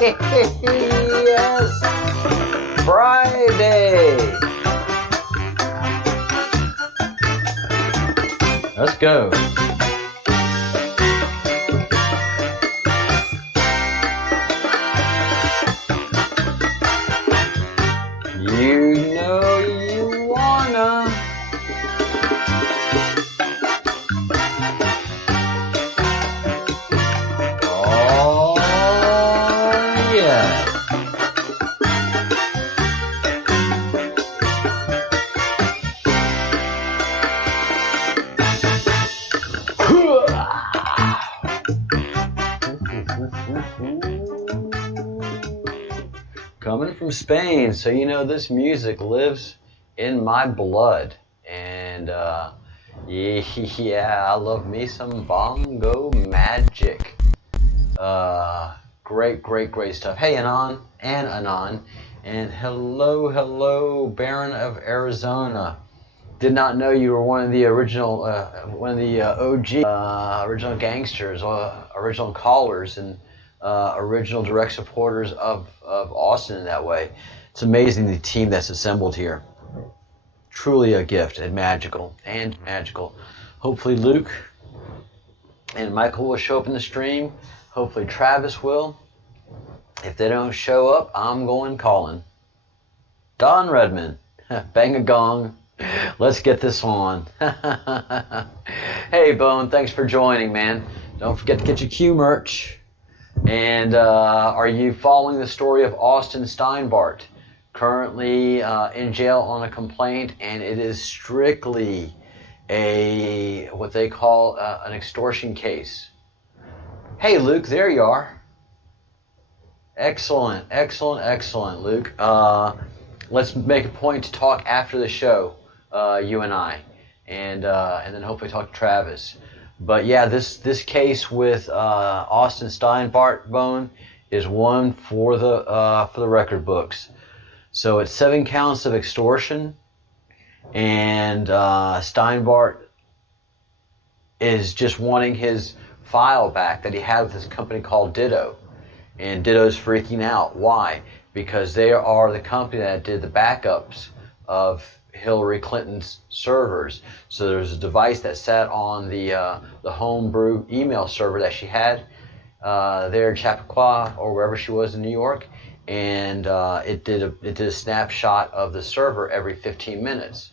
Yes! Friday! Let's go. You know you wanna. Oh, yeah. Coming from Spain, so you know this music lives in my blood, and yeah, I love me some bongo magic. Great stuff. Hey, Anon, and hello, Baron of Arizona. Did not know you were one of the original, OG, original gangsters, original callers, and original direct supporters of Austin in that way. It's amazing the team that's assembled here. Truly a gift and magical. Hopefully Luke and Michael will show up in the stream. Hopefully Travis will. If they don't show up, I'm going calling. Don Redmond, bang a gong. Let's get this on. Hey Bone, thanks for joining, man. Don't forget to get your Q merch. And are you following the story of Austin Steinbart? Currently in jail on a complaint, and it is strictly what they call an extortion case. Hey Luke, there you are. Excellent, Luke. Let's make a point to talk after the show, you and I, and then hopefully talk to Travis. But yeah, this case with Austin Steinbart, Bone, is one for the record books. So it's 7 counts of extortion, and Steinbart is just wanting his file back that he had with this company called Datto, and Datto's freaking out. Why? Because they are the company that did the backups of Hillary Clinton's servers. So there's a device that sat on the homebrew email server that she had there in Chappaqua or wherever she was in New York, and it did a snapshot of the server every 15 minutes,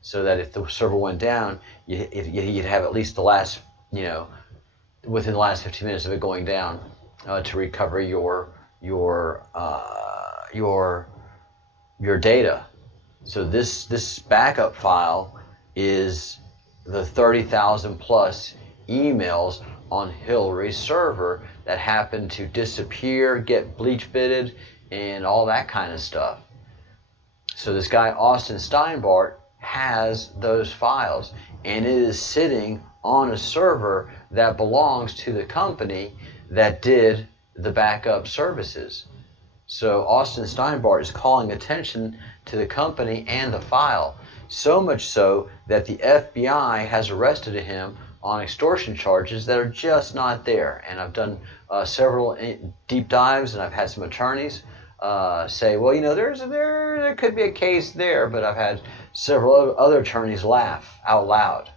so that if the server went down, you'd have at least the last, within the last 15 minutes of it going down, to recover your data. So this backup file is the 30,000 plus emails on Hillary's server that happened to disappear, get bleach fitted, and all that kind of stuff. So this guy Austin Steinbart has those files, and it is sitting on a server that belongs to the company that did the backup services. So Austin Steinbart is calling attention to the company and the file, so much so that the FBI has arrested him on extortion charges that are just not there. And I've done several deep dives, and I've had some attorneys say, well, there could be a case there, but I've had several other attorneys laugh out loud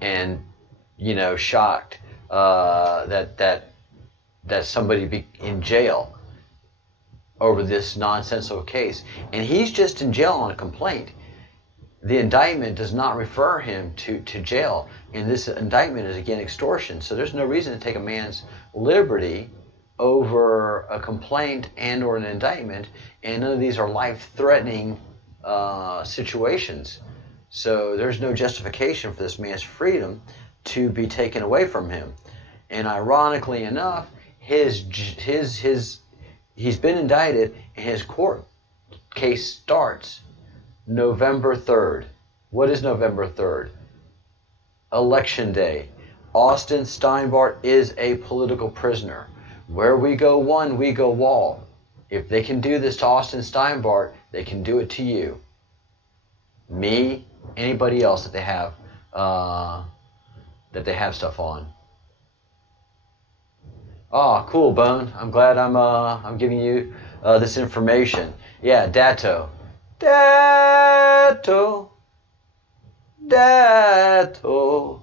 and shocked that somebody be in jail over this nonsensical case. And he's just in jail on a complaint. The indictment does not refer him to jail, and this indictment is again extortion. So there's no reason to take a man's liberty over a complaint and or an indictment, and none of these are life-threatening situations. So there's no justification for this man's freedom to be taken away from him. And ironically enough, he's been indicted, and his court case starts November 3rd. What is November 3rd? Election Day. Austin Steinbart is a political prisoner. Where we go one, we go all. If they can do this to Austin Steinbart, they can do it to you, me, anybody else that they have stuff on. Oh, cool, Bone. I'm glad I'm giving you this information. Yeah, Datto. Datto. Datto.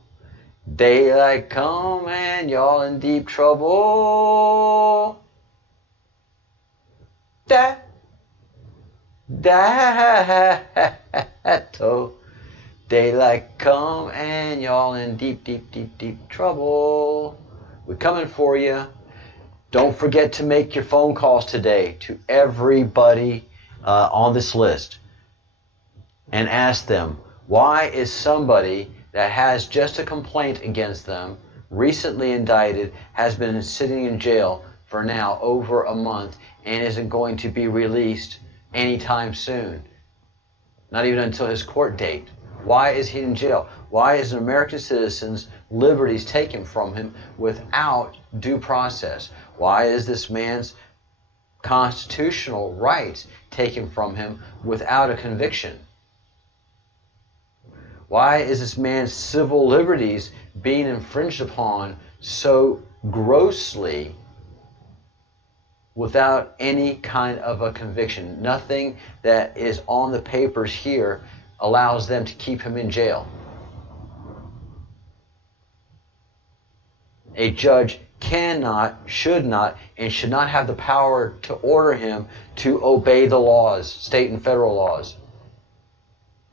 Daylight come and y'all in deep trouble. Datto. Daylight come and y'all in deep, deep, deep, deep trouble. We're coming for you. Don't forget to make your phone calls today to everybody on this list and ask them, why is somebody that has just a complaint against them, recently indicted, has been sitting in jail for now over a month and isn't going to be released anytime soon? Not even until his court date. Why is he in jail? Why is an American citizen's liberties taken from him without due process? Why is this man's constitutional rights taken from him without a conviction? Why is this man's civil liberties being infringed upon so grossly without any kind of a conviction? Nothing that is on the papers here allows them to keep him in jail. A judge cannot, should not, and should not have the power to order him to obey the laws, state and federal laws.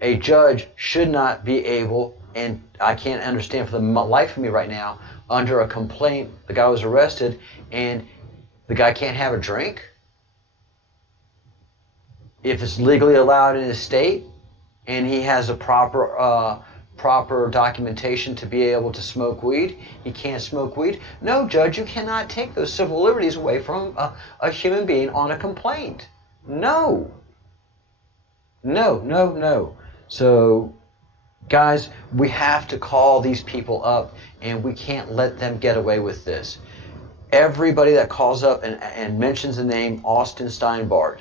A judge should not be able, and I can't understand for the life of me right now, under a complaint, the guy was arrested, and the guy can't have a drink? If it's legally allowed in his state, and he has a proper documentation to be able to smoke weed, he can't smoke weed? No, judge, you cannot take those civil liberties away from a human being on a complaint. No. No, no, no. So, guys, we have to call these people up, and we can't let them get away with this. Everybody that calls up and mentions the name Austin Steinbart,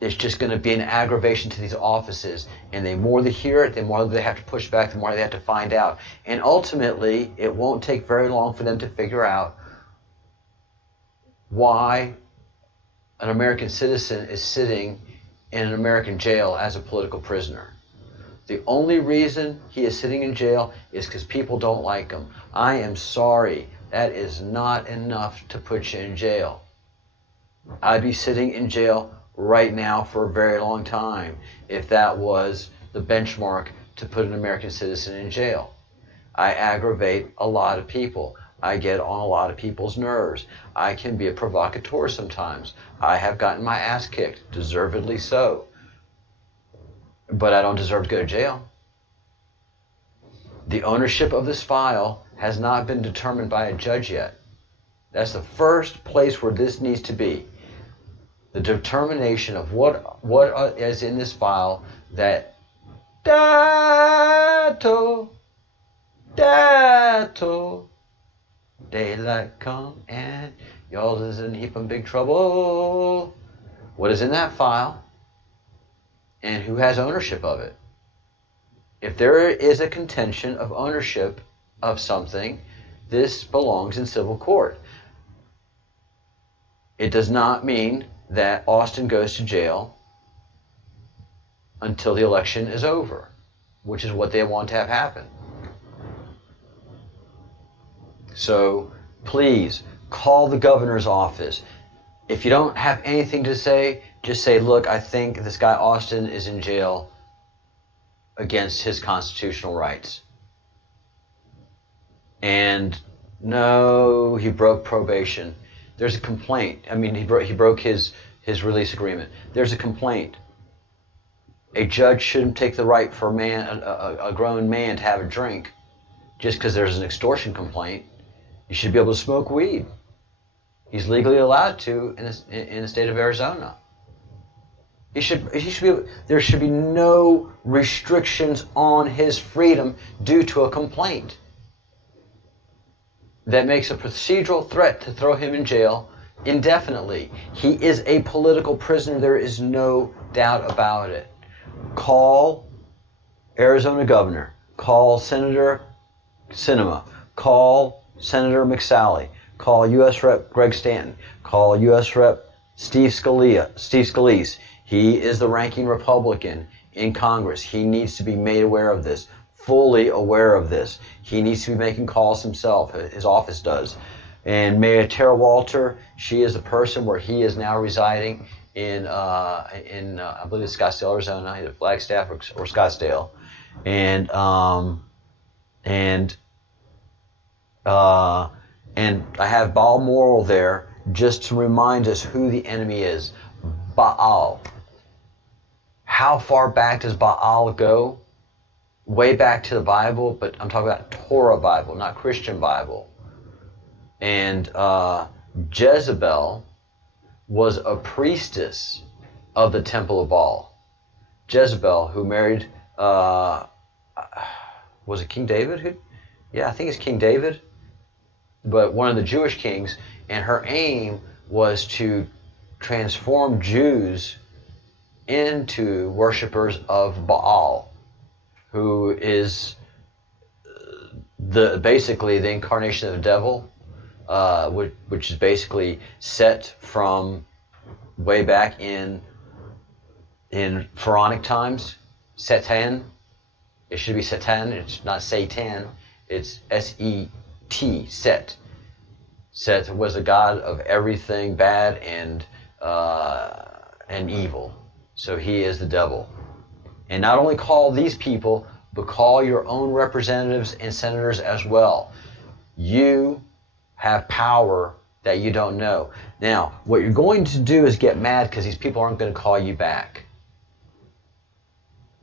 it's just going to be an aggravation to these offices. And the more they hear it, the more they have to push back, the more they have to find out. And ultimately, it won't take very long for them to figure out why an American citizen is sitting in an American jail as a political prisoner. The only reason he is sitting in jail is because people don't like him. I am sorry. That is not enough to put you in jail. I'd be sitting in jail right now for a very long time if that was the benchmark to put an American citizen in jail. I aggravate a lot of people. I get on a lot of people's nerves. I can be a provocateur sometimes. I have gotten my ass kicked, deservedly so. But I don't deserve to go to jail. The ownership of this file has not been determined by a judge yet. That's the first place where this needs to be. The determination of what is in this file that Datto, daylight come and y'all is in heap of big trouble. What is in that file and who has ownership of it? If there is a contention of ownership of something, this belongs in civil court. It does not mean that Austin goes to jail until the election is over, which is what they want to have happen. So please call the governor's office. If you don't have anything to say, just say, look, I think this guy Austin is in jail against his constitutional rights. And no, he broke probation. There's a complaint. I mean, he broke his release agreement. There's a complaint. A judge shouldn't take the right for a grown man to have a drink just because there's an extortion complaint. You should be able to smoke weed. He's legally allowed to in the state of Arizona. There should be no restrictions on his freedom due to a complaint that makes a procedural threat to throw him in jail indefinitely. He is a political prisoner. There is no doubt about it. Call Arizona governor. Call Senator Sinema. Call Senator McSally. Call U.S. Rep. Greg Stanton. Call U.S. Rep. Steve Scalise. He is the ranking Republican in Congress. He needs to be made aware of this, fully aware of this. He needs to be making calls himself. His office does. And Mayor Tara Walter, she is the person where he is now residing in I believe it's Scottsdale, Arizona, either Flagstaff or Scottsdale. And I have Balmoral there just to remind us who the enemy is. Baal. How far back does Baal go? Way back to the Bible, but I'm talking about Torah Bible, not Christian Bible. And Jezebel was a priestess of the Temple of Baal. Jezebel, who married, was it King David? Yeah, I think it's King David, but one of the Jewish kings, and her aim was to transform Jews into worshipers of Baal, who is basically the incarnation of the devil, which is basically set from way back in Pharaonic times. Satan. It should be Satan. It's not Satan. It's S-E-T. Set. Set was the god of everything bad and evil. So he is the devil. And not only call these people, but call your own representatives and senators as well. You have power that you don't know. Now, what you're going to do is get mad because these people aren't going to call you back.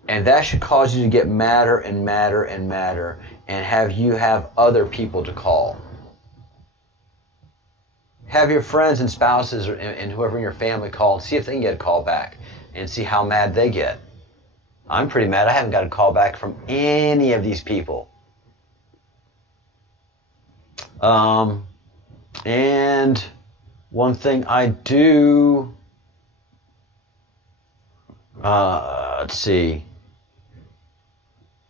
And that should cause you to get madder and madder and madder, and have other people to call. Have your friends and spouses and whoever in your family call and see if they can get a call back and see how mad they get. I'm pretty mad. I haven't got a call back from any of these people. And one thing I do, let's see.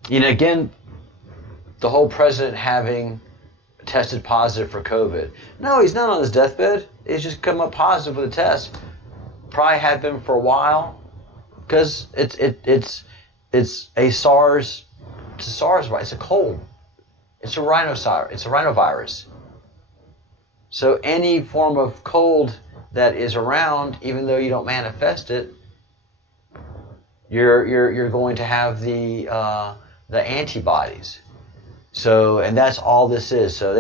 Again, the whole president having tested positive for COVID. No, he's not on his deathbed. He's just come up positive with a test. Probably had been for a while, because it's a SARS. It's a SARS virus. It's a cold. It's a rhinovirus. So any form of cold that is around, even though you don't manifest it, you're going to have the antibodies. So, and that's all this is. So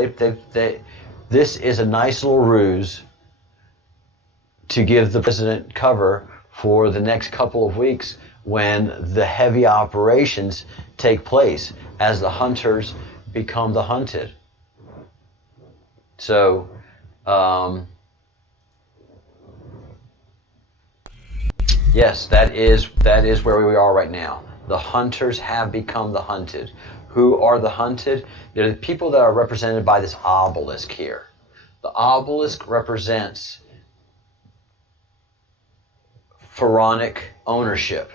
this is a nice little ruse to give the president cover for the next couple of weeks when the heavy operations take place as the hunters become the hunted. So, yes, that is where we are right now. The hunters have become the hunted. Who are the hunted? They're the people that are represented by this obelisk here. The obelisk represents pharaonic ownership.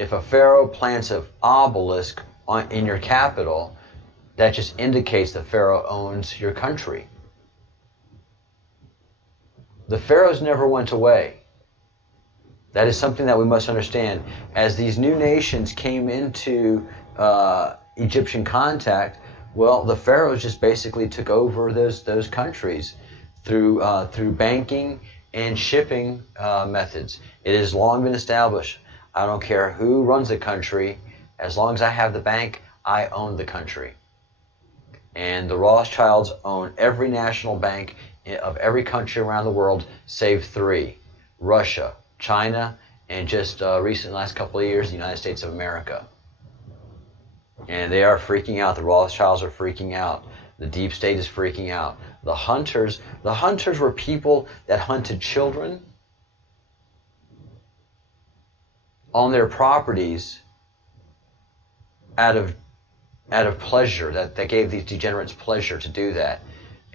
If a pharaoh plants an obelisk in your capital, that just indicates the pharaoh owns your country. The pharaohs never went away. That is something that we must understand. As these new nations came into Egyptian contact, well, the pharaohs just basically took over those countries through banking and shipping methods. It has long been established. I don't care who runs the country. As long as I have the bank, I own the country. And the Rothschilds own every national bank of every country around the world, save 3. Russia, China, and just recent last couple of years, the United States of America. And they are freaking out. The Rothschilds are freaking out. The deep state is freaking out. The hunters were people that hunted children on their properties out of pleasure. That gave these degenerates pleasure to do that.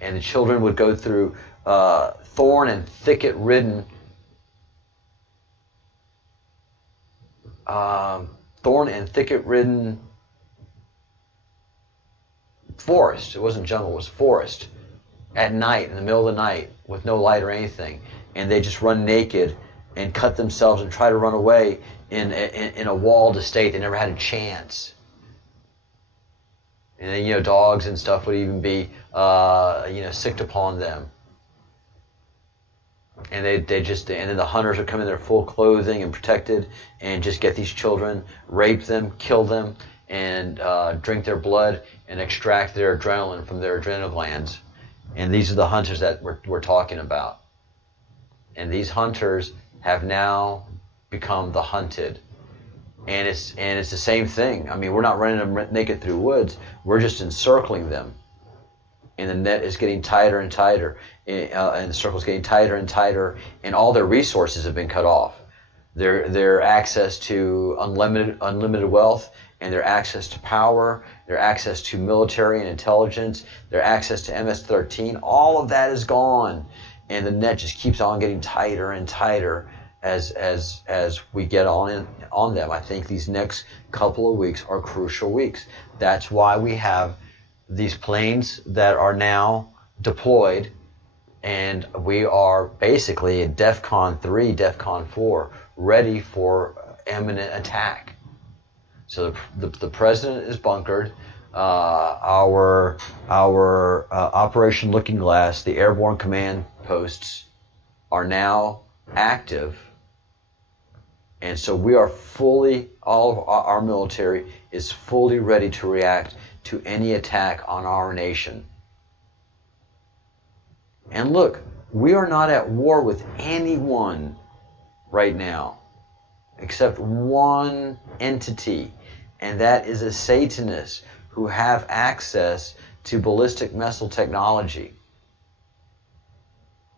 And the children would go through thorn and thicket ridden forest. It wasn't jungle, it was forest. at night, in the middle of the night, with no light or anything, and they just run naked and cut themselves and try to run away in a walled estate. They never had a chance. And then, dogs and stuff would even be, sicked upon them. And and then the hunters would come in their full clothing and protected and just get these children, rape them, kill them, and drink their blood and extract their adrenaline from their adrenal glands. And these are the hunters that we're talking about. And these hunters have now become the hunted. And it's the same thing. I mean, we're not running them naked through woods. We're just encircling them. And the net is getting tighter and tighter, and the circle's getting tighter and tighter, and all their resources have been cut off. Their access to unlimited wealth, and their access to power, their access to military and intelligence, their access to MS-13, all of that is gone. And the net just keeps on getting tighter and tighter as we get on them. I think these next couple of weeks are crucial weeks. That's why we have these planes that are now deployed, and we are basically at DEFCON 3, DEFCON 4, ready for imminent attack. So the president is bunkered. Our Operation Looking Glass, the airborne command posts, are now active. And so we are all of our military is fully ready to react to any attack on our nation. And look, we are not at war with anyone right now, except one entity, and that is a Satanist who have access to ballistic missile technology.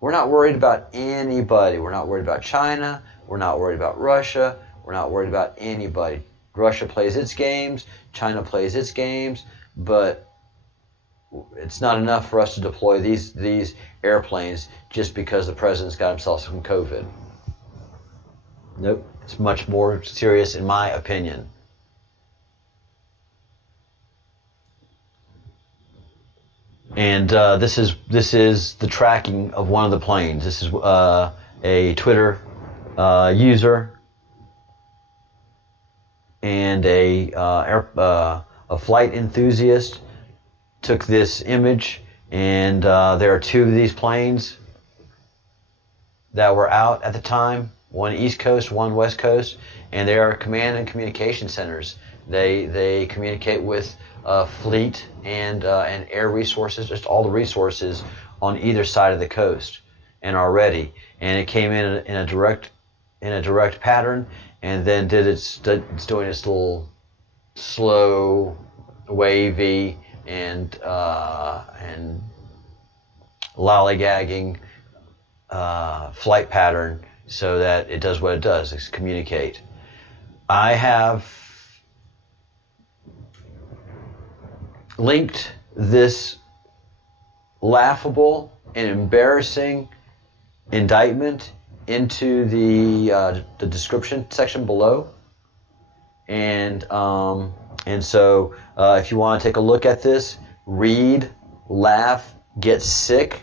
We're not worried about anybody. We're not worried about China. We're not worried about Russia. We're not worried about anybody. Russia plays its games. China plays its games. But it's not enough for us to deploy these airplanes just because the president's got himself some COVID. Nope. It's much more serious, in my opinion. And this is the tracking of one of the planes. This is a Twitter user and a flight enthusiast took this image, and there are two of these planes that were out at the time, one East Coast, one West Coast, and they are command and communication centers. They communicate with fleet and air resources, just all the resources on either side of the coast, and are ready. And it came in a direct pattern, and then it's doing its little slow, wavy, and lollygagging flight pattern, so that it does what it does: it's communicate. I have linked this laughable and embarrassing indictment into the description section below, and so if you want to take a look at this, read, laugh, get sick,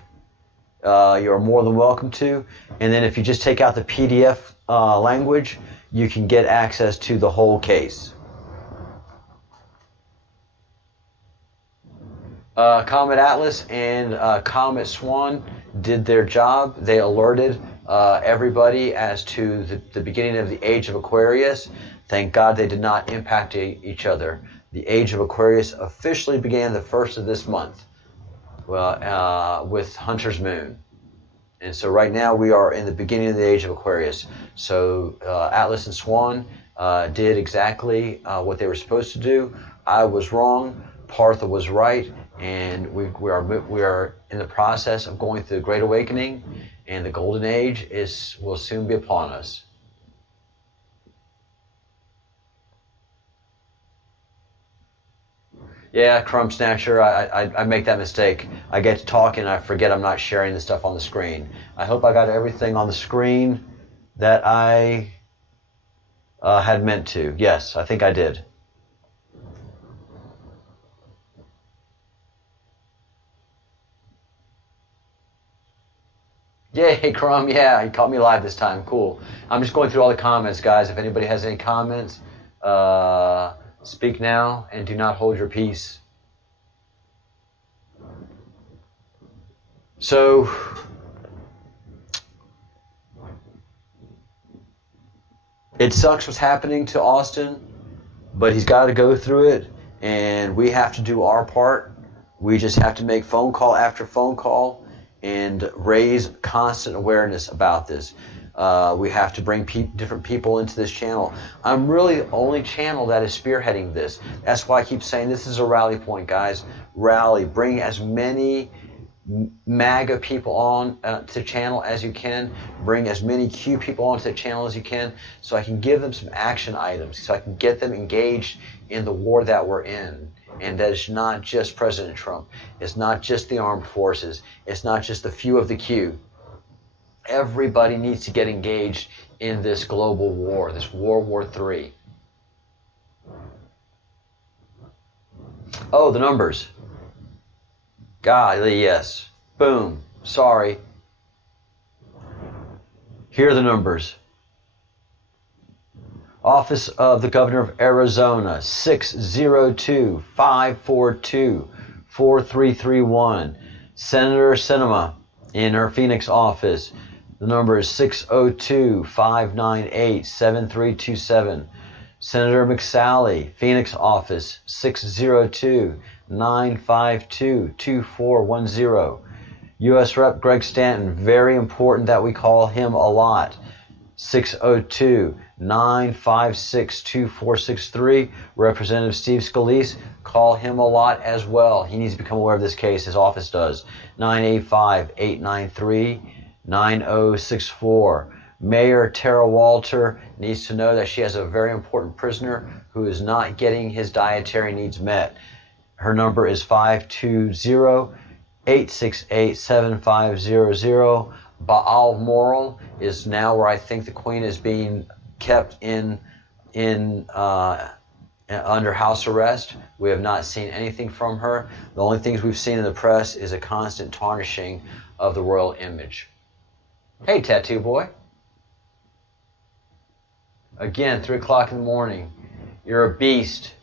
you're more than welcome to. And then if you just take out the PDF language, you can get access to the whole case. Comet Atlas and Comet Swan did their job. They alerted everybody as to the beginning of the Age of Aquarius. Thank God they did not impact each other. The Age of Aquarius officially began the 1st of this month, with Hunter's Moon. And so right now we are in the beginning of the Age of Aquarius. So Atlas and Swan did exactly what they were supposed to do. I was wrong. Partha was right. And we are in the process of going through the Great Awakening, and the Golden Age will soon be upon us. Yeah, Crumb Snatcher, I make that mistake. I get to talking and I forget I'm not sharing the stuff on the screen. I hope I got everything on the screen that I had meant to. Yes, I think I did. Yay, Crumb. Yeah, he caught me live this time. Cool. I'm just going through all the comments, guys. If anybody has any comments, speak now and do not hold your peace. So, it sucks what's happening to Austin, but he's got to go through it, and we have to do our part. We just have to make phone call after phone call and raise constant awareness about this. We have to bring different people into this channel. I'm really the only channel that is spearheading this. That's why I keep saying this is a rally point, guys. Rally. Bring as many MAGA people on to the channel as you can. Bring as many Q people onto the channel as you can, so I can give them some action items, so I can get them engaged in the war that we're in. And that is not just President Trump. It's not just the armed forces. It's not just the few of the Q. Everybody needs to get engaged in this global war, this World War III. Oh, the numbers. Golly, yes. Boom. Sorry. Here are the numbers. Office of the Governor of Arizona, 602-542-4331. Senator Sinema in her Phoenix office. The number is 602-598-7327. Senator McSally, Phoenix office, 602-952-2410. U.S. Rep. Greg Stanton, very important that we call him a lot. 602-956-2463. Representative Steve Scalise, call him a lot as well. He needs to become aware of this case. His office does. 985-893-9064. Mayor Tara Walter needs to know that she has a very important prisoner who is not getting his dietary needs met. Her number is 520-868-7500. Balmoral is now where I think the Queen is being kept under house arrest. We have not seen anything from her. The only things we've seen in the press is a constant tarnishing of the royal image. Hey, Tattoo Boy. Again, 3 o'clock in the morning. You're a beast.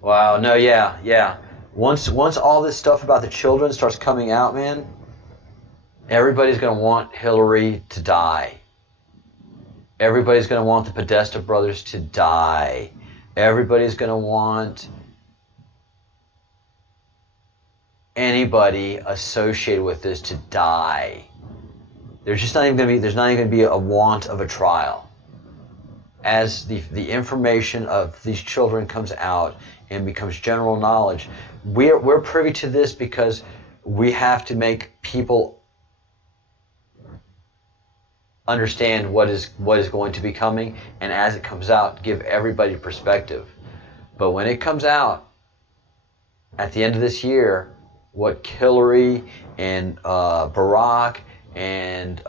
Wow, no, yeah. Once all this stuff about the children starts coming out, man, everybody's going to want Hillary to die. Everybody's going to want the Podesta brothers to die. Everybody's going to want anybody associated with this to die. There's not even going to be a want of a trial. As the information of these children comes out and becomes general knowledge, we're privy to this because we have to make people understand what is going to be coming, and as it comes out, give everybody perspective. But when it comes out at the end of this year, what Hillary and Barack and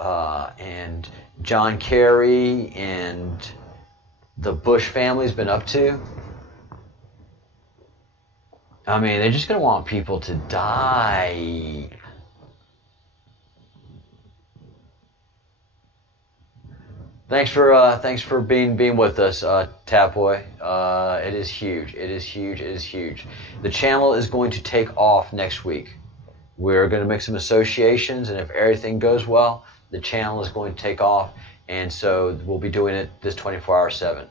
John Kerry and the Bush family's been up to, I mean, they're just going to want people to die. Thanks for being with us, Tapboy. It is huge. It is huge. It is huge. The channel is going to take off next week. We're going to make some associations, and if everything goes well, the channel is going to take off, and so we'll be doing it this 24/7.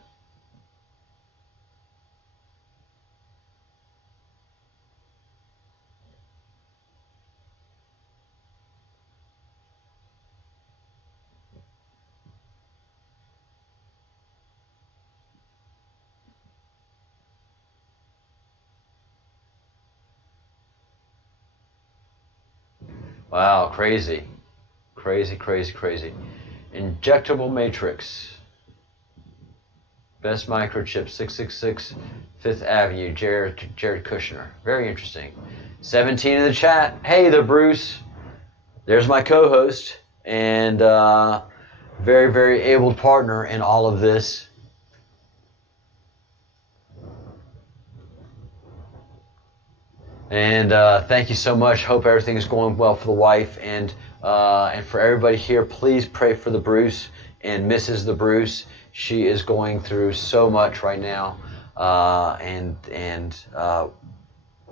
Wow, crazy. Crazy. Injectable matrix. Best microchip, 666 5th Avenue, Jared Kushner. Very interesting. 17 in the chat. Hey there, Bruce. There's my co-host and very, very able partner in all of this. And thank you so much. Hope everything's going well for the wife, and for everybody here. Please pray for the Bruce and Mrs. the Bruce. She is going through so much right now, and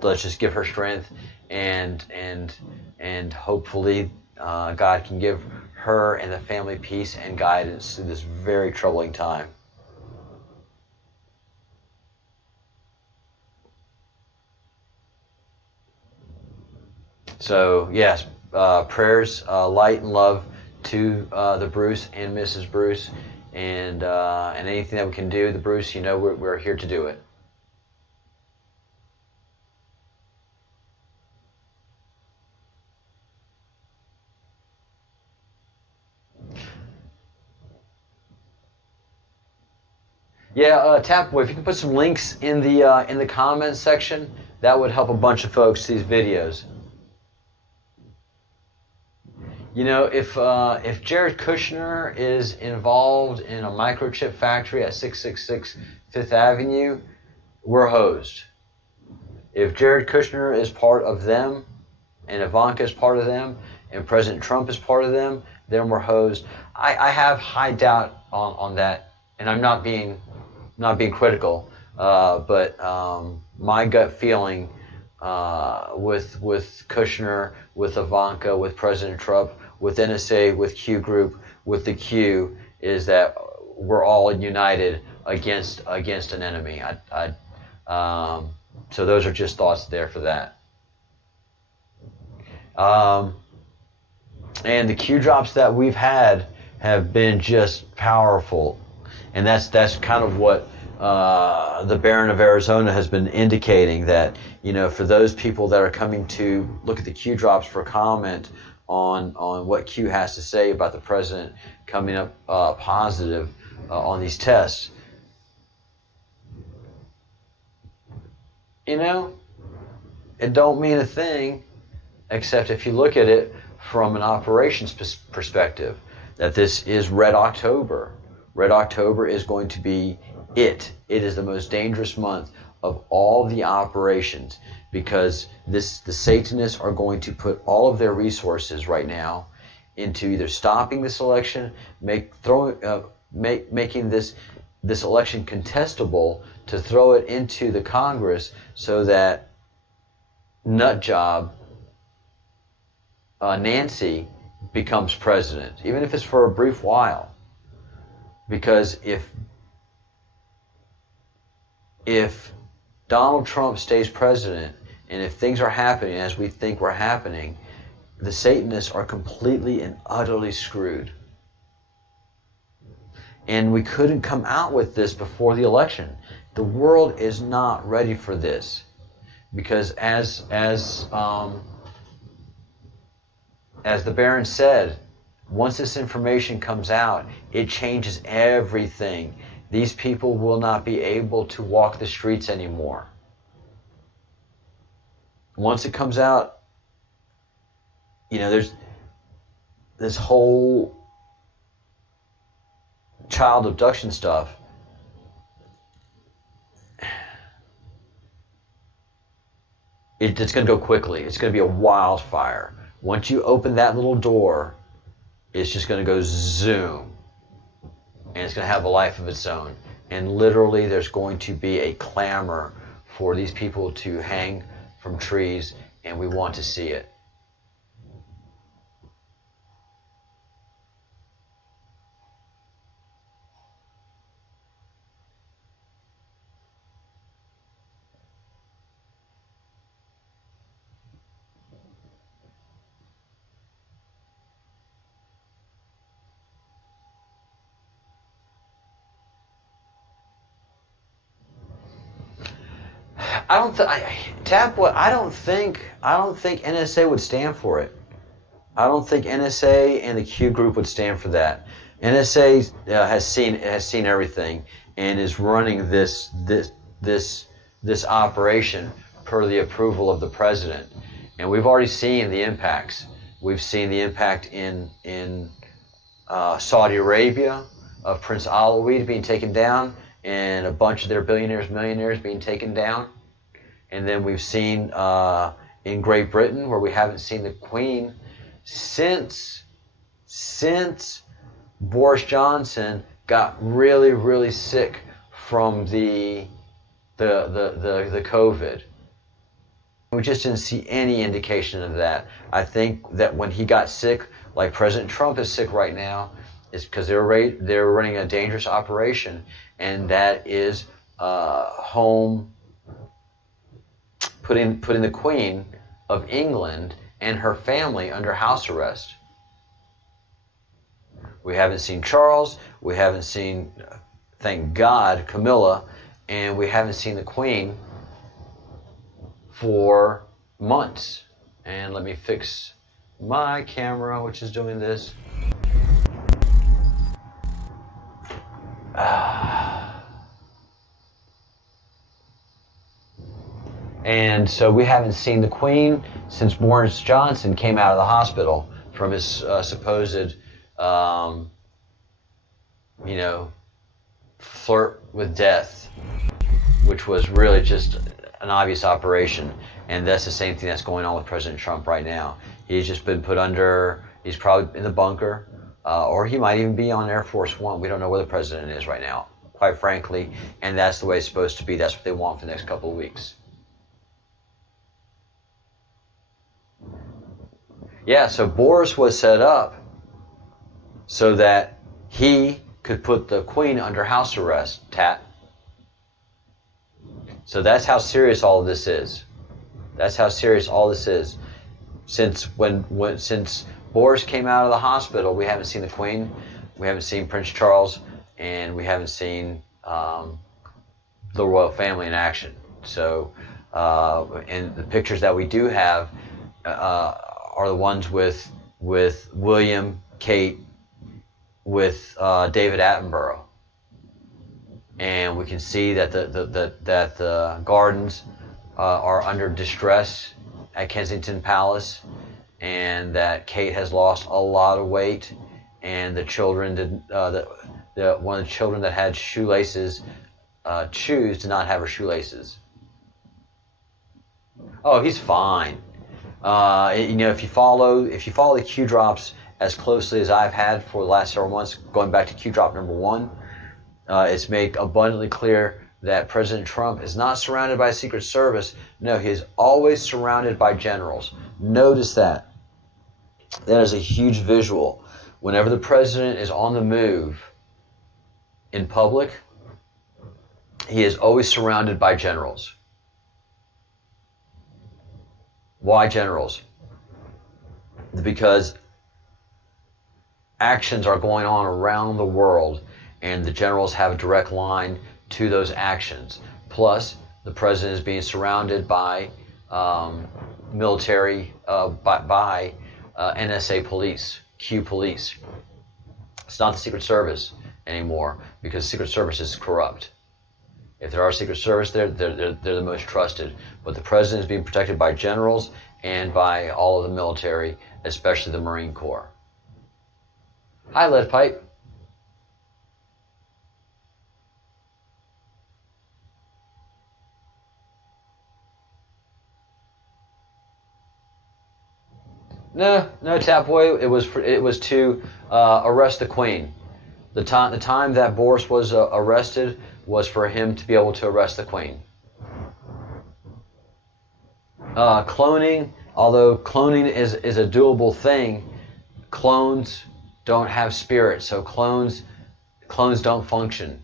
let's just give her strength, and hopefully God can give her and the family peace and guidance through this very troubling time. So yes, prayers, light and love to the Bruce and Mrs. Bruce, and anything that we can do, the Bruce, we're here to do it. Yeah, Tapboy, if you can put some links in the comments section, that would help a bunch of folks see these videos. If Jared Kushner is involved in a microchip factory at 666 Fifth Avenue, we're hosed. If Jared Kushner is part of them, and Ivanka is part of them, and President Trump is part of them, then we're hosed. I have high doubt on that, and I'm not being critical, but my gut feeling with Kushner, with Ivanka, with President Trump, with NSA, with Q Group, with the Q, is that we're all united against an enemy. So those are just thoughts there for that. And the Q drops that we've had have been just powerful, and that's kind of what the Baron of Arizona has been indicating, that for those people that are coming to look at the Q drops for comment on what Q has to say about the president coming up positive on these tests, it don't mean a thing, except if you look at it from an operations perspective, that this is Red October. Red October is going to be it. It is the most dangerous month of all the operations, because the Satanists are going to put all of their resources right now into either stopping this election, making this election contestable, to throw it into the Congress so that nutjob Nancy becomes president, even if it's for a brief while. Because if Donald Trump stays president, and if things are happening as we think we're happening, the Satanists are completely and utterly screwed. And we couldn't come out with this before the election. The world is not ready for this, because as the Baron said, once this information comes out, it changes everything. These people will not be able to walk the streets anymore. Once it comes out, there's this whole child abduction stuff. It's going to go quickly. It's going to be a wildfire. Once you open that little door, it's just going to go zoom. And it's going to have a life of its own. And literally there's going to be a clamor for these people to hang from trees, and we want to see it. I don't think NSA would stand for it. I don't think NSA and the Q group would stand for that. NSA has seen everything and is running this operation per the approval of the president. And we've already seen the impacts. We've seen the impact in Saudi Arabia of Prince Alawid being taken down, and a bunch of their billionaires, millionaires being taken down. And then we've seen in Great Britain, where we haven't seen the Queen since Boris Johnson got really, really sick from the COVID. We just didn't see any indication of that. I think that when he got sick, like President Trump is sick right now, is because they're running a dangerous operation, and that is putting the Queen of England and her family under house arrest. We haven't seen Charles, we haven't seen, thank God, Camilla, and we haven't seen the Queen for months. And let me fix my camera, which is doing this. And so we haven't seen the Queen since Boris Johnson came out of the hospital from his supposed, flirt with death, which was really just an obvious operation. And that's the same thing that's going on with President Trump right now. He's just been put under, he's probably in the bunker, or he might even be on Air Force One. We don't know where the president is right now, quite frankly, and that's the way it's supposed to be. That's what they want for the next couple of weeks. Yeah, so Boris was set up so that he could put the Queen under house arrest, So that's how serious all of this is. That's how serious all this is. Since Boris came out of the hospital, we haven't seen the Queen, we haven't seen Prince Charles, and we haven't seen the royal family in action. So, and the pictures that we do have are the ones with William, Kate, with David Attenborough, and we can see that the gardens are under distress at Kensington Palace, and that Kate has lost a lot of weight, and the children one of the children that had shoes did not have her shoelaces. Oh, he's fine. If you follow the Q drops as closely as I've had for the last several months, going back to Q drop number 1, it's made abundantly clear that President Trump is not surrounded by Secret Service. No, he is always surrounded by generals. Notice that. That is a huge visual. Whenever the president is on the move in public, he is always surrounded by generals. Why generals? Because actions are going on around the world, and the generals have a direct line to those actions. Plus, the president is being surrounded by military, by NSA police, Q police. It's not the Secret Service anymore, because the Secret Service is corrupt. If there are Secret Service, they're the most trusted. But the president is being protected by generals and by all of the military, especially the Marine Corps. Hi, Lead Pipe. No, Tap Boy. It was to arrest the Queen. The time that Boris was arrested was for him to be able to arrest the Queen. Cloning, although cloning is a doable thing, clones don't have spirit, so clones don't function.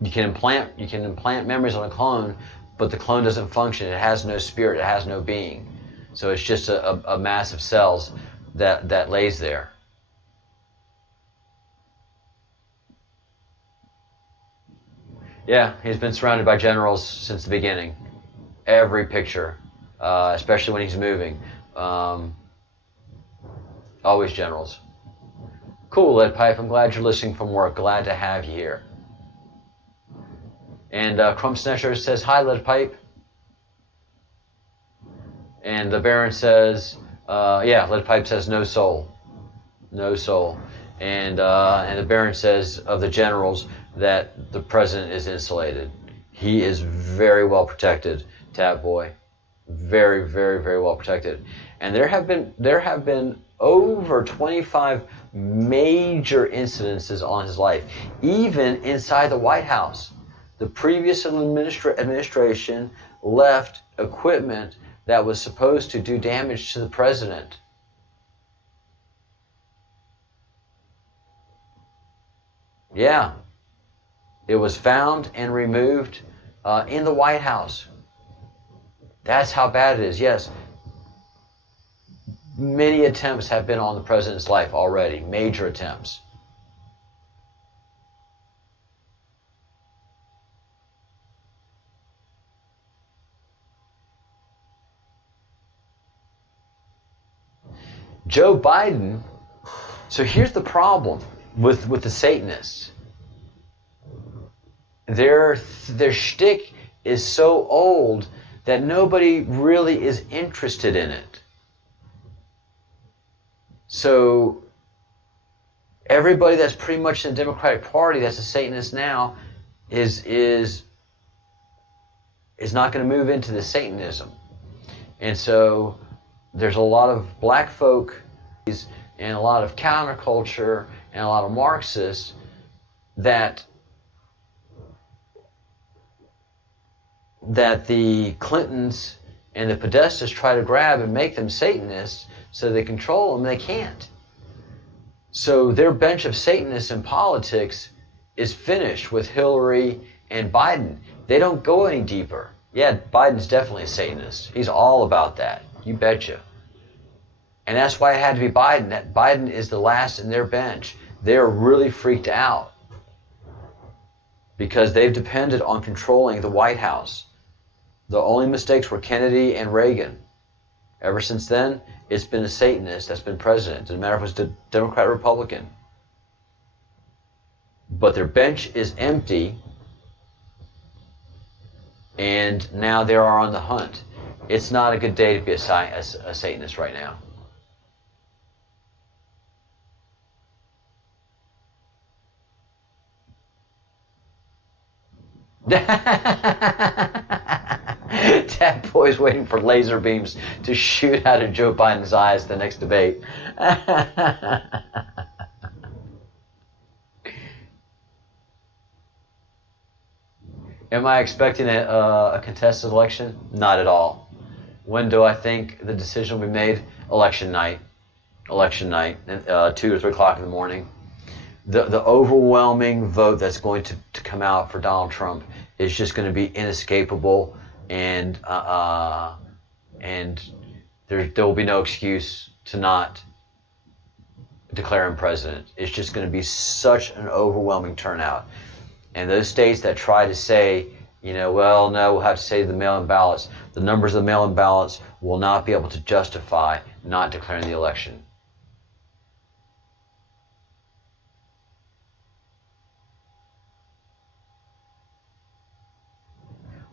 You can implant memories on a clone, but the clone doesn't function. It has no spirit. It has no being. So it's just a mass of cells that lays there. Yeah, he's been surrounded by generals since the beginning. Every picture, especially when he's moving. Always generals. Cool, Lead Pipe. I'm glad you're listening from work. Glad to have you here. And Crumb Snatcher says, hi, Lead Pipe. And the Baron says, Lead Pipe says, no soul. No soul. And the Baron says of the generals that the president is insulated. He is very well protected, Tab Boy. Very, very, very well protected. And there have been over 25 major incidences on his life, even inside the White House. The previous administration left equipment that was supposed to do damage to the president. Yeah. It was found and removed in the White House. That's how bad it is. Yes. Many attempts have been on the president's life already. Major attempts. Joe Biden, so here's the problem with the Satanists. Their shtick is so old that nobody really is interested in it. So everybody that's pretty much in the Democratic Party that's a Satanist now is not going to move into the Satanism. And so there's a lot of black folk and a lot of counterculture and a lot of Marxists that the Clintons and the Podestas try to grab and make them Satanists so they control them. They can't. So their bench of Satanists in politics is finished with Hillary and Biden. They don't go any deeper. Yeah, Biden's definitely a Satanist. He's all about that. You betcha. And that's why it had to be Biden. That Biden is the last in their bench. They're really freaked out because they've depended on controlling the White House. The only mistakes were Kennedy and Reagan. Ever since then, it's been a Satanist that's been president. Doesn't matter if it's Democrat or Republican. But their bench is empty, and now they are on the hunt. It's not a good day to be a Satanist right now. That boy's waiting for laser beams to shoot out of Joe Biden's eyes the next debate. Am I expecting a contested election? Not at all. When do I think the decision will be made? Election night. Election night, 2 or 3 o'clock in the morning. The overwhelming vote that's going to come out for Donald Trump is just going to be inescapable, and there will be no excuse to not declare him president. It's just going to be such an overwhelming turnout. And those states that try to say, well, no, we'll have to say the mail-in ballots, the numbers of the mail-in ballots will not be able to justify not declaring the election.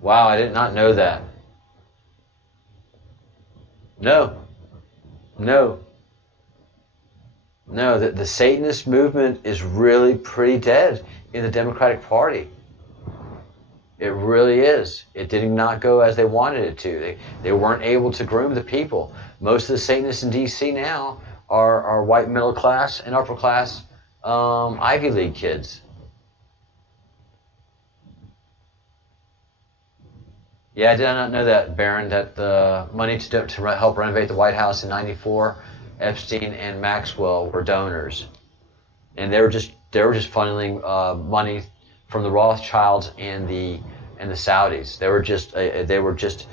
Wow, I did not know that. No. The Satanist movement is really pretty dead in the Democratic Party. It really is. It did not go as they wanted it to. They weren't able to groom the people. Most of the Satanists in D.C. now are white middle class and upper class Ivy League kids. Yeah, I did not know that, Barron, that the money to help renovate the White House in '94, Epstein and Maxwell were donors. And they were just funneling money from the Rothschilds and the Saudis. They were just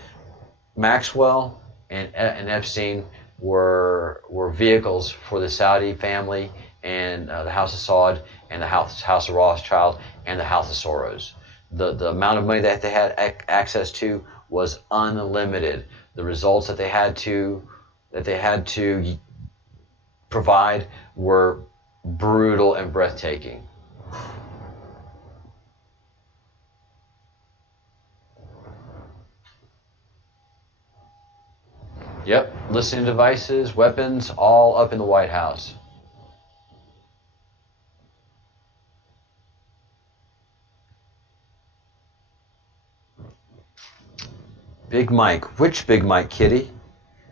Maxwell and Epstein were vehicles for the Saudi family and the House of Saud and the House of Rothschild and the House of Soros. The amount of money that they had access to was unlimited. The results that they had to provide were brutal and breathtaking. Yep, listening devices, weapons, all up in the White House. Big Mike. Which Big Mike, Kitty?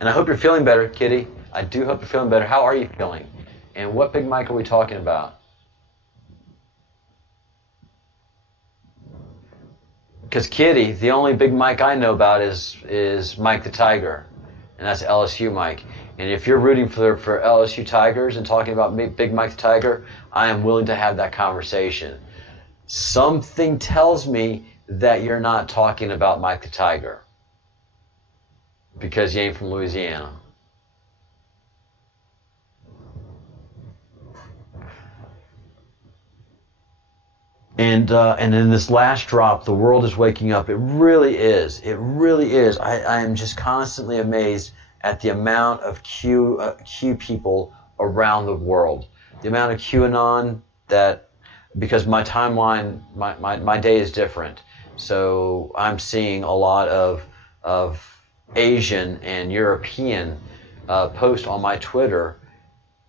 And I hope you're feeling better, Kitty. I do hope you're feeling better. How are you feeling? And what Big Mike are we talking about? Because Kitty, the only Big Mike I know about is Mike the Tiger, and that's LSU Mike. And if you're rooting for LSU Tigers and talking about Big Mike the Tiger, I am willing to have that conversation. Something tells me that you're not talking about Mike the Tiger because you ain't from Louisiana. And in this last drop, the world is waking up. It really is. It really is. I am just constantly amazed at the amount of Q people around the world. The amount of QAnon that, because my timeline, my day is different. So I'm seeing a lot of Asian and European posts on my Twitter.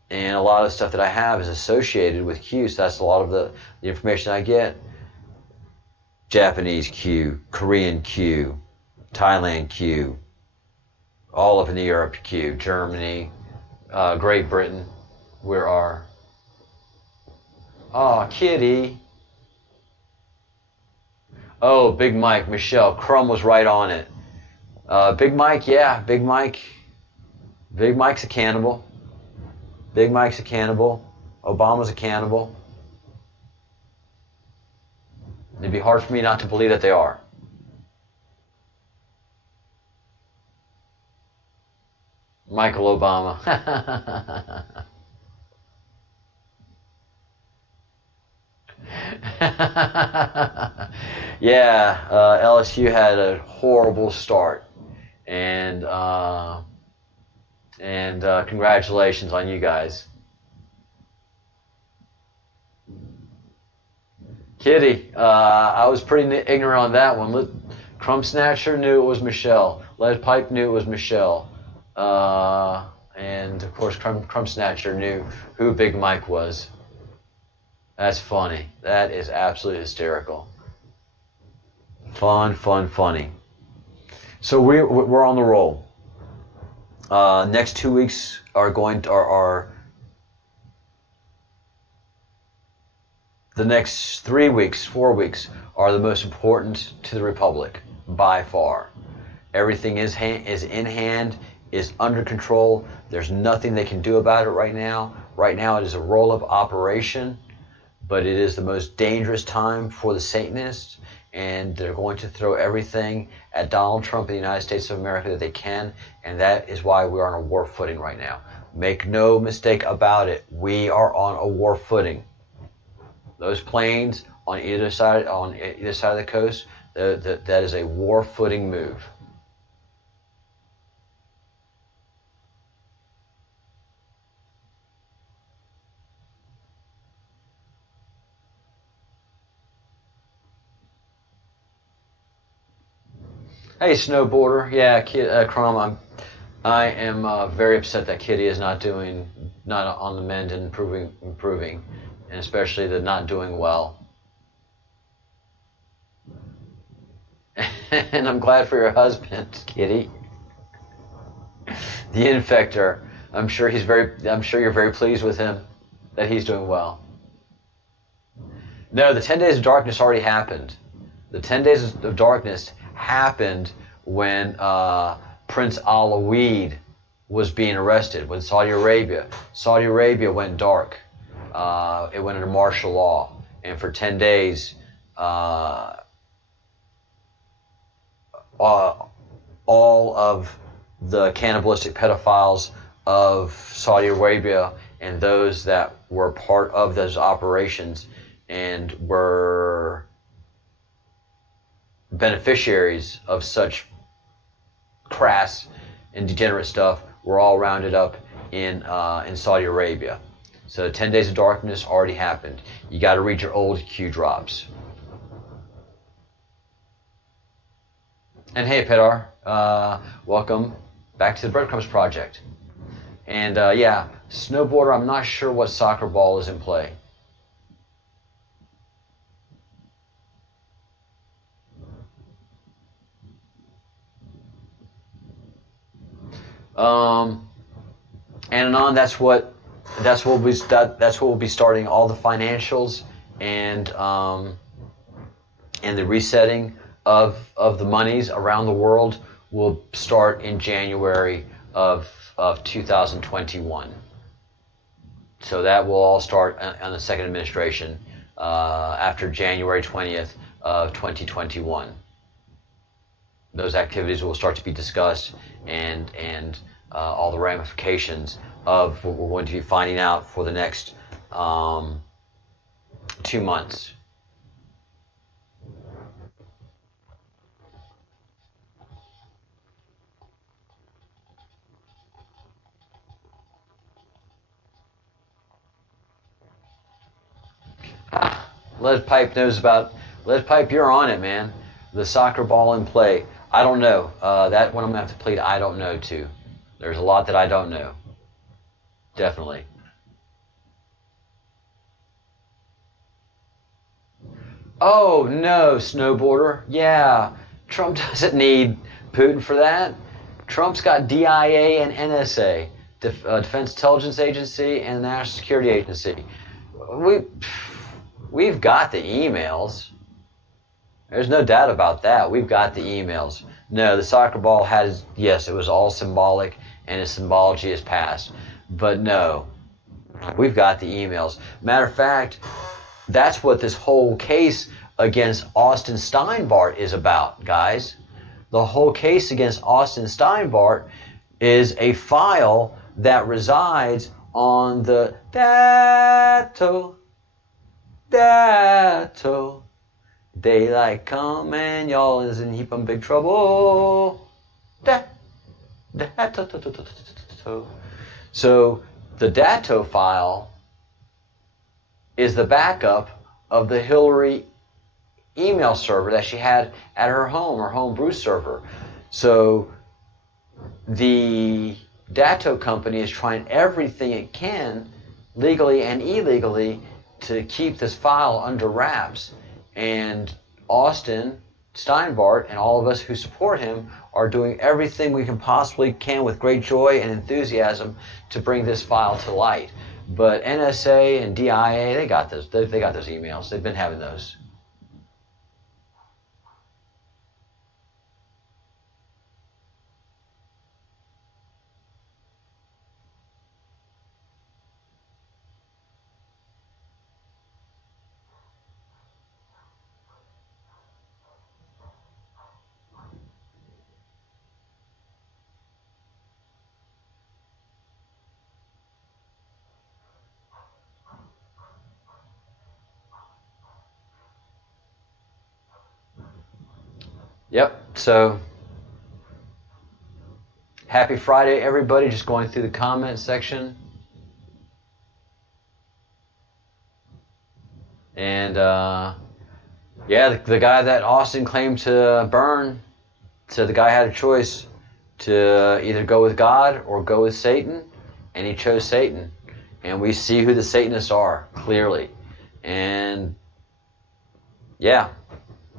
And a lot of the stuff that I have is associated with Q, so that's a lot of the information I get. Japanese Q, Korean Q, Thailand Q, all up in the Europe Q, Germany, Great Britain. Where are? Oh, Kitty. Oh, Big Mike, Michelle, Crumb was right on it. Big Mike, yeah, Big Mike. Big Mike's a cannibal. Big Mike's a cannibal. Obama's a cannibal. It'd be hard for me not to believe that they are. Michael Obama. Yeah, LSU had a horrible start. And congratulations on you guys. Kitty, I was pretty ignorant on that one. Crumb Snatcher knew it was Michelle. Lead Pipe knew it was Michelle. And of course, Crumb Snatcher knew who Big Mike was. That's funny. That is absolutely hysterical. Funny. So we're on the roll. Next 2 weeks are the next 3 weeks, 4 weeks are the most important to the Republic by far. Everything is in hand, is under control. There's nothing they can do about it right now. Right now it is a roll-up operation, but it is the most dangerous time for the Satanists, and they're going to throw everything at Donald Trump and the United States of America that they can, and that is why we are on a war footing right now. Make no mistake about it. We are on a war footing. Those planes on either side of the coast, that is a war footing move. Hey, snowboarder. Yeah, Chrome. I am very upset that Kitty is not on the mend and improving, and especially the not doing well. And I'm glad for your husband, Kitty. The infector. I'm sure you're very pleased with him that he's doing well. No, the 10 days of darkness already happened. The 10 days of darkness happened when Prince Alawid was being arrested, when Saudi Arabia went dark. It went under martial law, and for 10 days all of the cannibalistic pedophiles of Saudi Arabia and those that were part of those operations and were beneficiaries of such crass and degenerate stuff were all rounded up in Saudi Arabia. So 10 days of darkness already happened. You got to read your old Q drops. And hey, Pedar, welcome back to the Breadcrumbs Project. And yeah, snowboarder, I'm not sure what soccer ball is in play. And on that's what we'll be starting all the financials and the resetting of the monies around the world will start in January of 2021. So that will all start on the second administration after January 20th of 2021. Those activities will start to be discussed and all the ramifications of what we're going to be finding out for the next 2 months. Lead Pipe knows about Lead Pipe. You're on it, man. The soccer ball in play. I don't know. That one I'm gonna have to plead I don't know too. There's a lot that I don't know. Definitely. Oh no, snowboarder. Yeah, Trump doesn't need Putin for that. Trump's got DIA and NSA, Defense Intelligence Agency and National Security Agency. We've got the emails. There's no doubt about that. We've got the emails. No, the soccer ball has, yes, it was all symbolic and its symbology is past. But no, we've got the emails. Matter of fact, that's what this whole case against Austin Steinbart is about, guys. The whole case against Austin Steinbart is a file that resides on the Datto. Daylight come and y'all is in heap of big trouble. So the Datto file is the backup of the Hillary email server that she had at her homebrew server. So the Datto company is trying everything it can, legally and illegally, to keep this file under wraps. And Austin Steinbart and all of us who support him are doing everything we can possibly can with great joy and enthusiasm to bring this file to light. But NSA and DIA, they got those. They got those emails. They've been having those. Yep, so happy Friday, everybody. Just going through the comment section. And, yeah, the guy that Austin claimed to burn said the guy had a choice to either go with God or go with Satan, and he chose Satan. And we see who the Satanists are, clearly. And, yeah.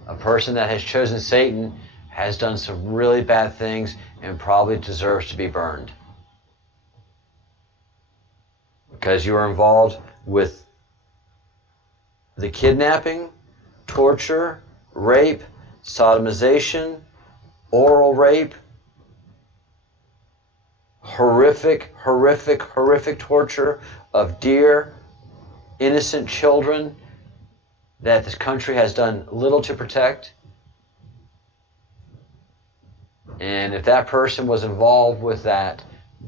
A person that has chosen Satan has done some really bad things and probably deserves to be burned. Because you are involved with the kidnapping, torture, rape, sodomization, oral rape, horrific torture of dear, innocent children that this country has done little to protect. And if that person was involved with that,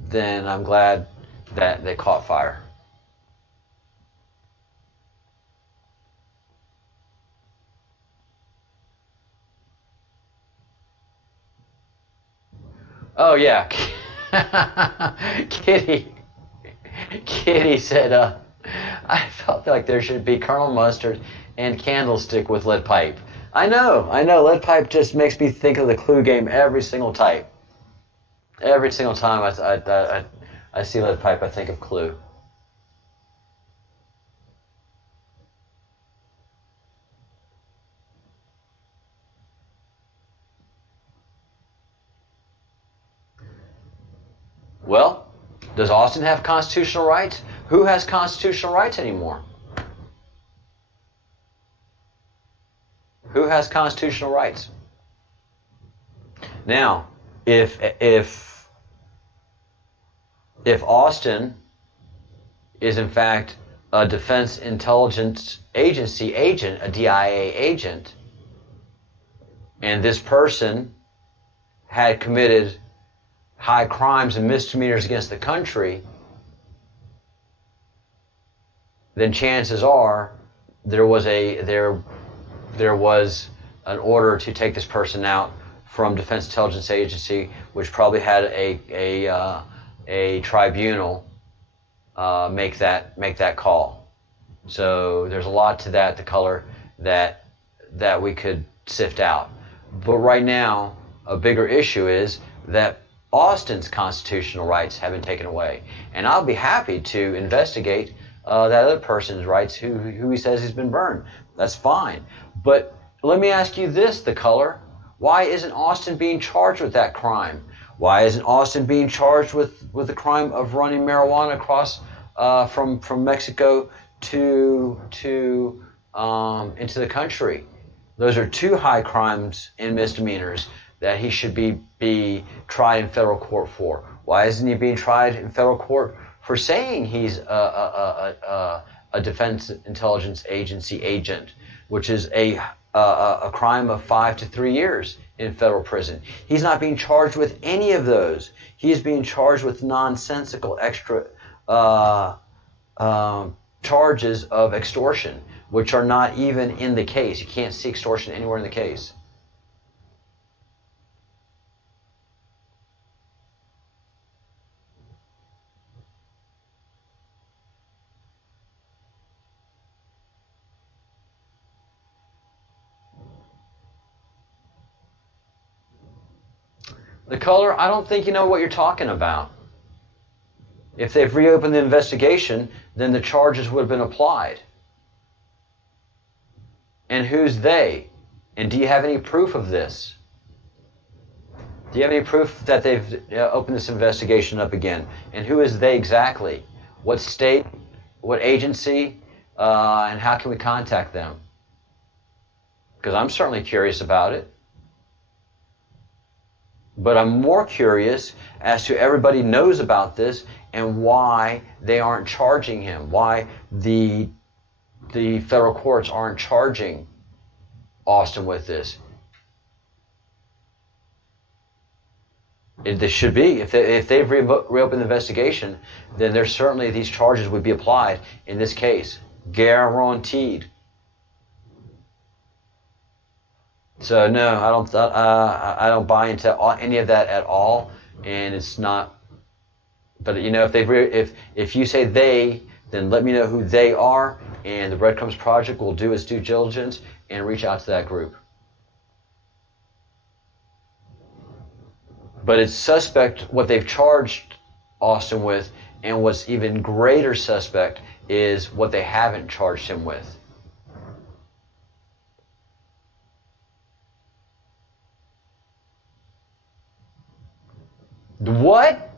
then I'm glad that they caught fire. Oh yeah, Kitty said, I felt like there should be Colonel Mustard and Candlestick with Lead Pipe. I know. Lead Pipe just makes me think of the Clue game every single time. Every single time I see Lead Pipe, I think of Clue. Well, does Austin have constitutional rights? Who has constitutional rights anymore? Who has constitutional rights? Now, if Austin is in fact a Defense Intelligence Agency agent, a DIA agent, and this person had committed high crimes and misdemeanors against the country, then chances are there was an order to take this person out from Defense Intelligence Agency, which probably had a tribunal make that call. So there's a lot to that, the color that we could sift out. But right now, a bigger issue is that Austin's constitutional rights have been taken away, and I'll be happy to investigate that other person's rights who he says has been burned. That's fine. But let me ask you this, the color. Why isn't Austin being charged with that crime? Why isn't Austin being charged with the crime of running marijuana across from Mexico to into the country? Those are two high crimes and misdemeanors that he should be tried in federal court for. Why isn't he being tried in federal court for saying he's a Defense Intelligence Agency agent, which is a crime of 5 to 3 years in federal prison? He's not being charged with any of those. He is being charged with nonsensical extra charges of extortion, which are not even in the case. You can't see extortion anywhere in the case. The color, I don't think you know what you're talking about. If they've reopened the investigation, then the charges would have been applied. And who's they? And do you have any proof of this? Do you have any proof that they've opened this investigation up again? And who is they exactly? What state? What agency? And how can we contact them? Because I'm certainly curious about it. But I'm more curious as to everybody knows about this and why they aren't charging him, why the federal courts aren't charging Austin with this. This should be. If they've reopened the investigation, then there's certainly these charges would be applied in this case. Guaranteed. So no, I don't buy into any of that at all, and it's not. But you know, if you say they, then let me know who they are, and the Breadcrumbs Project will do its due diligence and reach out to that group. But it's suspect what they've charged Austin with, and what's even greater suspect is what they haven't charged him with. What?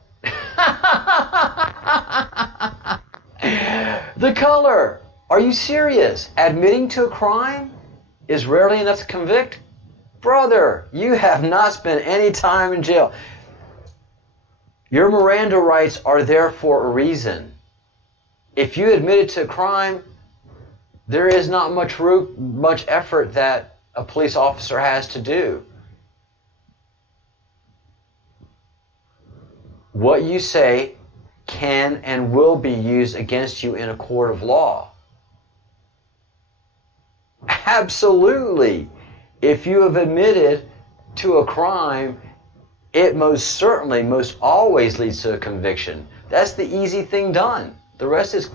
The color. Are you serious? Admitting to a crime is rarely enough to convict? Brother, you have not spent any time in jail. Your Miranda rights are there for a reason. If you admitted to a crime, there is not much effort that a police officer has to do. What you say can and will be used against you in a court of law. Absolutely. If you have admitted to a crime, it most always leads to a conviction. That's the easy thing done. The rest is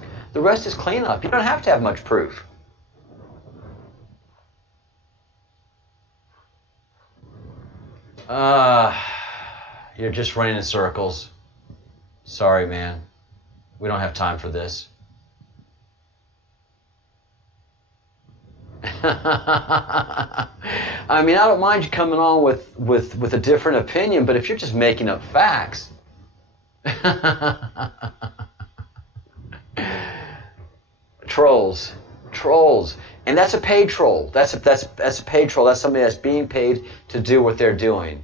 cleanup. You don't have to have much proof. You're just running in circles. Sorry, man. We don't have time for this. I mean, I don't mind you coming on with a different opinion, but if you're just making up facts, Trolls. Trolls. And that's a paid troll. That's a paid troll. That's somebody that's being paid to do what they're doing.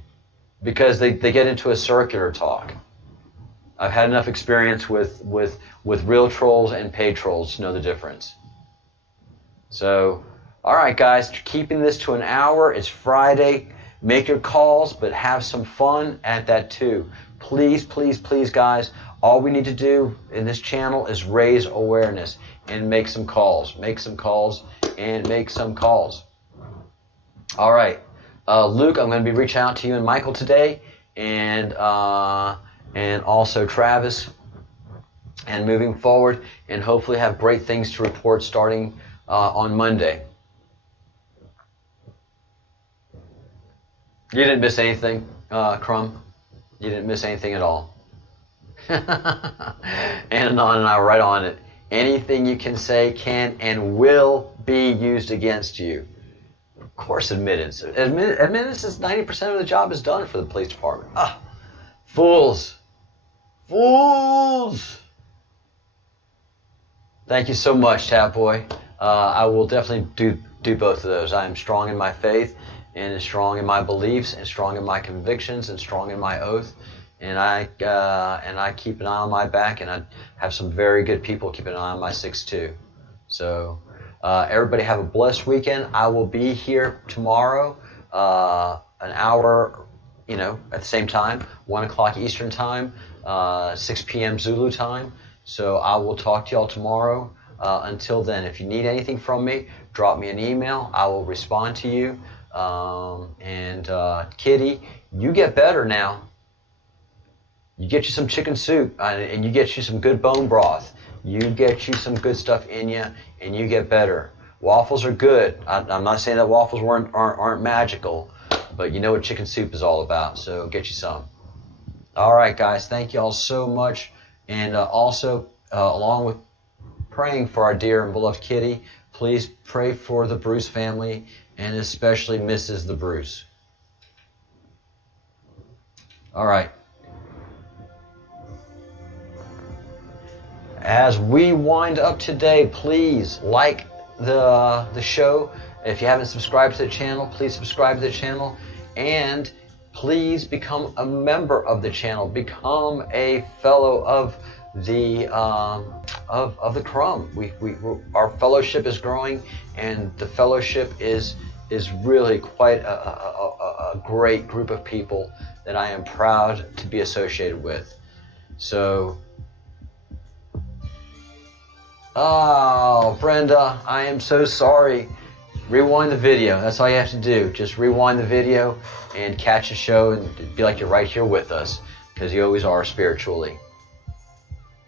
Because they get into a circular talk. I've had enough experience with real trolls and paid trolls to know the difference. So, all right, guys, keeping this to an hour. It's Friday. Make your calls, but have some fun at that too. Please, please, please, guys, all we need to do in this channel is raise awareness and make some calls. Make some calls and make some calls. All right. Luke, I'm going to be reaching out to you and Michael today, and also Travis, and moving forward, and hopefully have great things to report starting on Monday. You didn't miss anything, Crumb. You didn't miss anything at all. And I were right on it. Anything you can say can and will be used against you. Of course, admittance. Admittance is 90% of the job is done for the police department. Ah, fools. Fools. Thank you so much, Tap Boy. I will definitely do both of those. I am strong in my faith, and strong in my beliefs, and strong in my convictions, and strong in my oath. And I keep an eye on my back, and I have some very good people keeping an eye on my 6'2". So everybody have a blessed weekend. I will be here tomorrow, an hour, at the same time, 1 o'clock Eastern time, 6 p.m. Zulu time. So I will talk to y'all tomorrow. Until then, if you need anything from me, drop me an email. I will respond to you. Kitty, you get better now. You get you some chicken soup, and you get you some good bone broth. You get you some good stuff in you, and you get better. Waffles are good. I'm not saying that waffles aren't magical, but you know what chicken soup is all about, so get you some. All right, guys, thank you all so much. And also, along with praying for our dear and beloved Kitty, please pray for the Bruce family, and especially Mrs. the Bruce. All right. As we wind up today, please like the show. If you haven't subscribed to the channel, please subscribe to the channel, and please become a member of the channel. Become a fellow of the Crumb. Our fellowship is growing, and the fellowship is really quite a great group of people that I am proud to be associated with. So. Oh, Brenda, I am so sorry. Rewind the video. That's all you have to do. Just rewind the video and catch a show and be like you're right here with us, because you always are spiritually.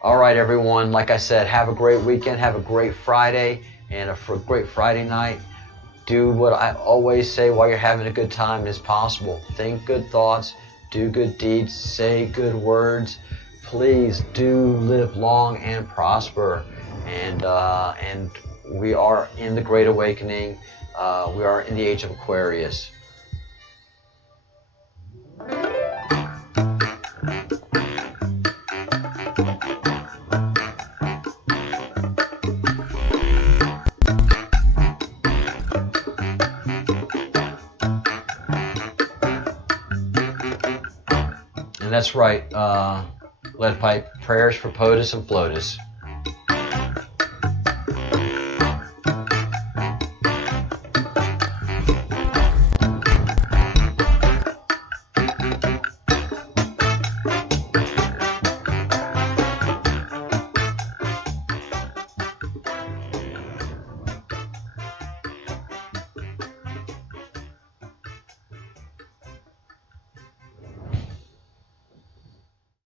All right, everyone. Like I said, have a great weekend. Have a great Friday and a great Friday night. Do what I always say while you're having a good time as possible. Think good thoughts. Do good deeds. Say good words. Please do live long and prosper. And we are in the Great Awakening. We are in the age of Aquarius. And that's right, Lead Pipe, prayers for POTUS and FLOTUS.